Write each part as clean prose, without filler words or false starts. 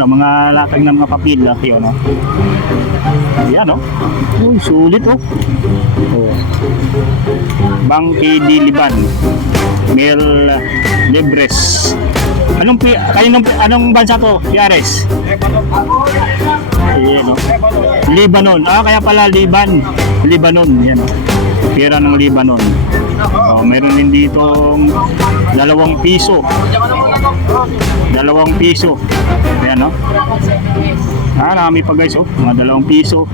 Mga latag ng mga papel yun, no? Ayan, no? Uy, sulit, oh. Oh. Bangke di Liban Mel Lebres. Anong bansa to, Yares? Ayan, no? Lebanon. Kaya pala Lebanon, yan. Pera ng Lebanon. Meron din ditong 2 piso. 2 piso. Ayan, no? Marami pa guys, oh. Mga 2 piso.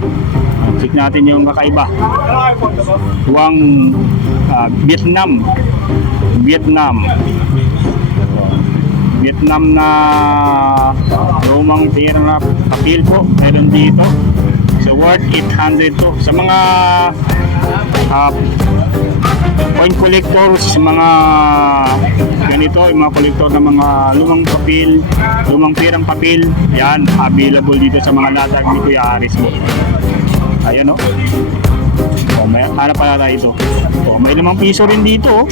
Check natin yung kakaiba. Huang Vietnam na lumang pera na papel po. Meron dito. So worth 800 to. Sa mga coin collectors, mga ganito, yung mga collector ng mga lumang papel, lumang perang papel, yan, available dito sa mga latag ni Kuya Aris mo. Ayan, no? May hanap pala tayo ito. May 5 piso rin dito,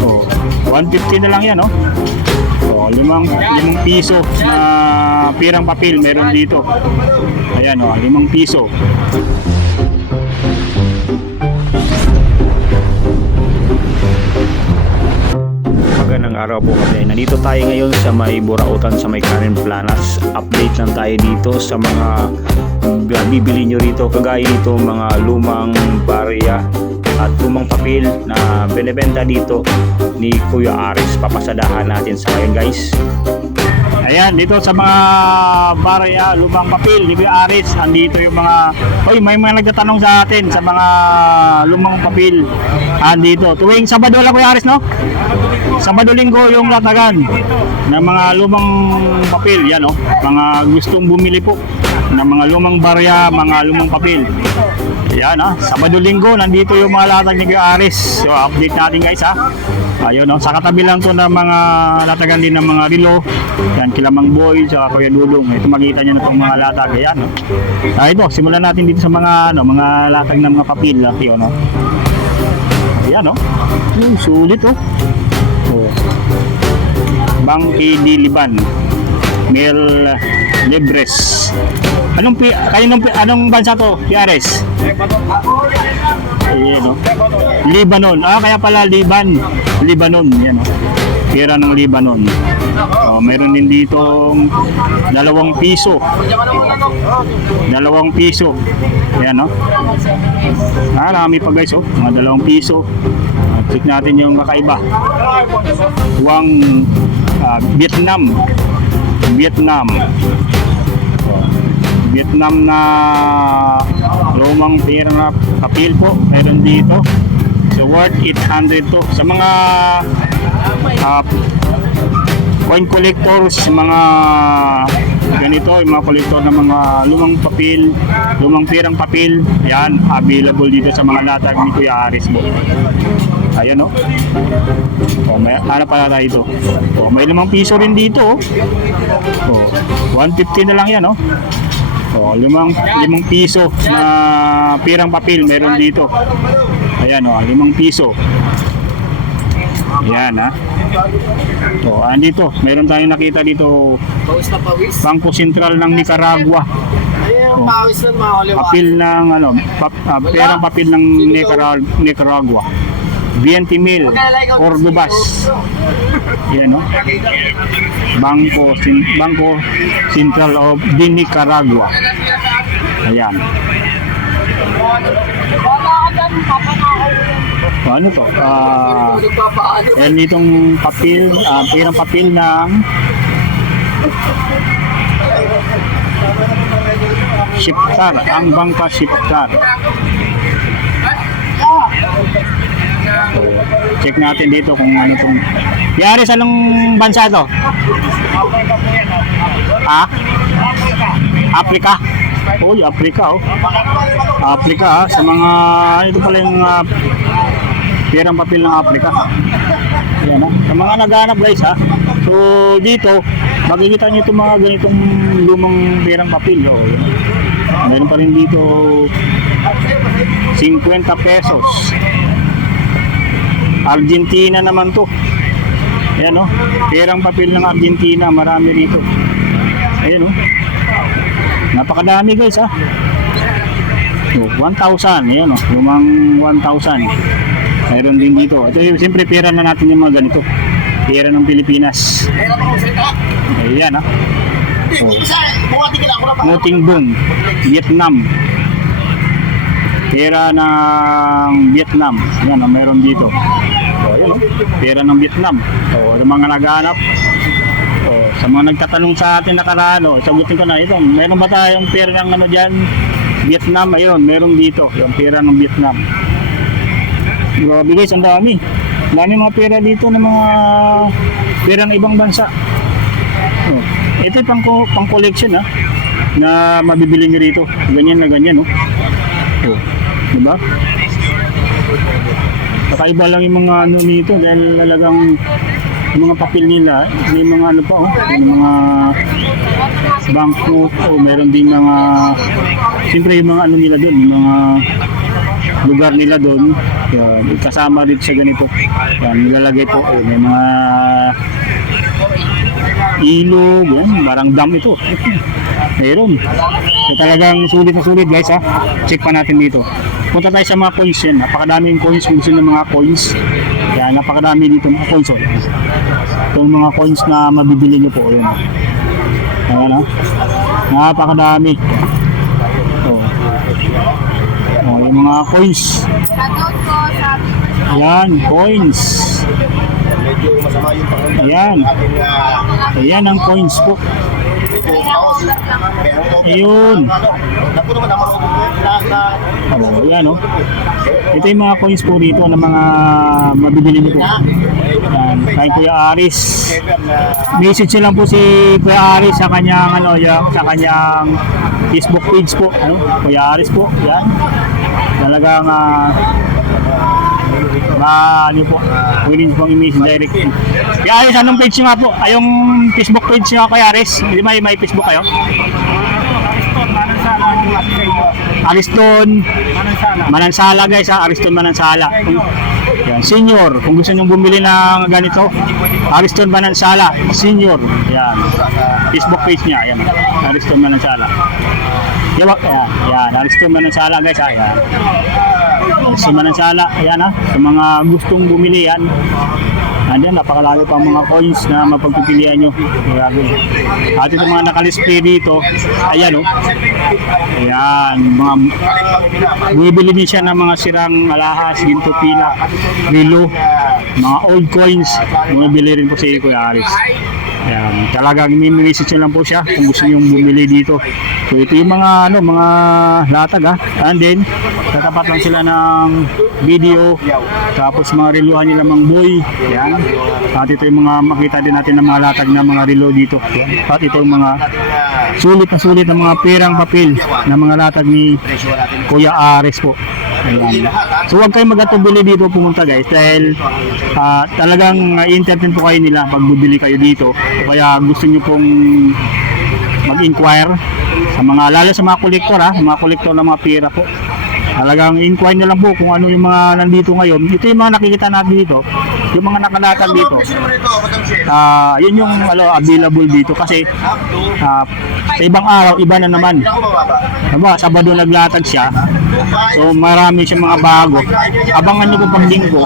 oh. 150 na lang yan, no? 5 piso na perang papel meron dito. Ayan, 5 piso. Magandang araw po kasi nandito tayo ngayon sa may Burautan sa may Karen Planas. Update lang tayo dito sa mga bibili nyo rito, kagaya dito mga lumang barya at lumang papel na binebenta dito ni Kuya Aris. Papasadahan natin sa ngayon guys. Ayan, dito sa mga barya, lumang papel ni Kuya Aris, andito yung mga, may mga nagtatanong sa atin sa mga lumang papel. Andito, tuwing Sabado lang Kuya Aris, no? Sabado Linggo yung latagan ng mga lumang papel, yan, no? Mga gustong bumili po ng mga lumang barya, mga lumang papel. Yan, Sabado Linggo, nandito yung mga latag ni Kuya Aris. So, update natin guys, ha? Ayun, no? Sa katabi lang to ng mga latagan din ng mga relo. Yan, Kilamang Boy, sa Kuya Dulong. Ito makita nyo na itong mga latag. Ayan, no? Ito, simulan natin dito sa mga, mga latag ng mga papel. Yun, no? Ayan, no? Yung sulit, oh. Bangke di Liban Mel Lebres. Anong bansa to, Yares? Ayan, no? Lebanon. Kaya pala Lebanon, yan, no? Pera ng Lebanon. Meron din ditong 2 piso. 2 piso. Ayan, no? Marami pa guys, oh. Mga 2 piso. Check natin yung kakaiba. Huang Vietnam na lumang pera na papel po. Meron dito. So worth 800 to. Sa mga coin collectors, mga ganito, yung mga collector ng mga lumang papel, lumang perang papel, yan, available dito sa mga latag ni Kuya Aris mo. Ayun, no? May hanap pala tayo ito. May 5 piso rin dito, 150 na lang yan, no? 5 piso na perang papel meron dito. Ayan, 5 piso. Ayan, andito, meron tayong nakita dito, Bangko Sentral ng Nicaragua. Papel ng perang papel ng Nicaragua. 20,000 Cordobas. Ayan, no? Bangko Sentral of the Nicaragua. Ayan. Ano to? Yan itong papel, perang papel ng Shiftar, ang bangka Shiftar. Check natin dito kung ano itong Yaris, anong bansa to? Africa? Africa, oh. Africa, sa mga ito pala yung perang papel ng Africa. Ayan, sa mga naghahanap guys, so dito makikita nyo itong mga ganitong lumang perang papel, oh. Meron pa rin dito 50 pesos. Argentina naman to. Ayan, perang papel ng Argentina, marami rito. Ayun oh. Napakadami guys ha. So, 1,000. Ayan oh. Lumang 1,000. Mayroon din dito. Ito yung siyempre pera na natin yung mga ganito. Pera ng Pilipinas. Ayan ha. So, Nguting Bung, Vietnam. Pera ng Vietnam. Yan, meron dito. So, yun, pera ng Vietnam. So, sa mga naghahanap, so, sa mga nagtatanong sa atin nakaraan, sagutin ko na ito. Meron ba tayong pera ng ano dyan? Vietnam, ayun, meron dito. Yung pera ng Vietnam. Grabe guys, ang dami. Dami mga pera dito ng mga pera ng ibang bansa. So, ito yung pang collection ha, na mabibili nyo rito. Ganyan na ganyan. Oh. So, diba? Kakaiba lang yung mga ano nito dahil talagang yung mga papel nila, may mga ano pa yung mga banknote meron din mga siyempre yung mga ano nila doon, yung mga lugar nila doon. Yan, kasama dito sa ganito. Yan, nilalagay po may mga ilog, yan, parang dam ito. Mayroon. So, talagang sulit na sulit guys ha. Check pa natin dito. Punta tayo sa mga coins yan. Napakadaming coins. Kung gusto ng mga coins. Yan, napakadami dito mga coins. Itong mga coins na mabibili nyo po. Yan. Ayan ha. Napakadami. Yung mga coins. Ayan, coins. Ayan. Ayan ang coins po. Ayun. Ayan oh. Ito yung mga coins po dito na mga mabibili nyo po. Ayan, kay Kuya Aris. Message lang po si Kuya Aris sa kanyang sa kanyang Facebook page po. Kuya Aris po. Ayan. Talagang ano po, willing pong i-message direct. Kaya Aris, anong page nyo nga po? Yung Facebook page nyo kay Aris? Hindi may Facebook kayo? Ariston Manansala guys ha, Ariston Manansala. Yan, senior. Kung gusto nyo bumili ng ganito, Ariston Manansala, senior. Yan, Facebook page niya. Yan, Ariston Manansala. Yan, Ariston Manansala guys ha. Yan. Ariston Manansala. Ayan ha, sa mga gustong bumili yan. Andiyan, napakalaki pang mga coins na mapagpipilian nyo. At itong mga nakalisplay dito, ayan o. Ayan, mga bumibili din siya ng mga sirang alahas, ginto, pila, rilo, mga old coins. Bumibili rin po si Kuya Aris. Ayan, talagang mimivisit nyo lang po siya kung gusto nyo bumili dito. So ito yung mga mga latag ha. And then, tatapat lang sila ng video. Tapos mga reluhan nila mga boy. Ayan. At ito yung mga makita din natin ng mga latag na mga relo dito. Ayan. At ito yung mga sulit na mga perang papel na mga latag ni Kuya Aris po. Ayan. So huwag kayong mag-atubili dito pumunta guys dahil talagang entertain po kayo nila pag bubili kayo dito. Kaya gusto nyo pong mag-inquire sa mga, lalo sa mga kolektor mga kolektor ng mga pera po. Talagang inquire nyo lang po kung ano yung mga nandito ngayon. Ito yung mga nakikita natin dito, yung mga nakalatag dito. Yun yung available dito kasi sa ibang araw iba na naman. Diba, Sabado naglatag siya. So marami siyang mga bago. Abangan nyo po pag linggo,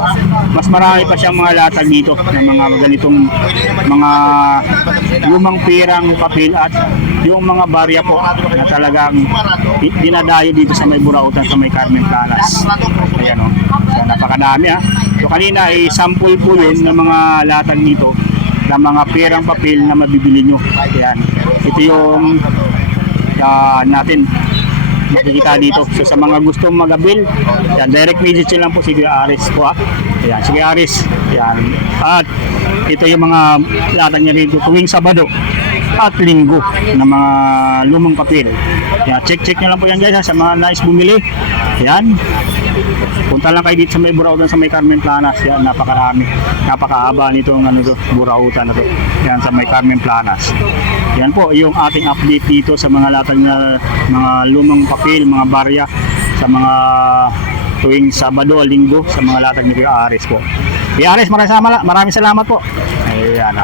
mas marami pa siyang mga latag dito ng mga ganitong mga lumang pirang papel at yung mga barya po na talagang dinadayo dito sa may Burautan, sa may Carmen Planas. Ayan o. So, napakadami ha. So kanina ay sample po yun ng mga latag dito ng mga pirang papel na mabibili nyo. Ayan. Ito yung natin makikita dito. So sa mga gustong mag-avail, yan, direct message lang po si Kuya Aris po ha. Ayan, si Kuya Aris. Ayan. At ito yung mga latag niya dito tuwing Sabado at Linggo na mga lumang papel. Ayan, check nyo lang po yan guys ha, sa mga nais bumili. Ayan. Punta lang kayo dito sa may Burautan, sa may Carmen Planas. Yan, napakarami. Napakahaba nitong Burautan na to. Yan, sa may Carmen Planas. Yan po yung ating update dito sa mga latag na mga lumang papel, mga barya sa mga tuwing Sabado o Linggo sa mga latag ni Kuya Aris po. Kuya Aris, maraming salamat po. Ayan.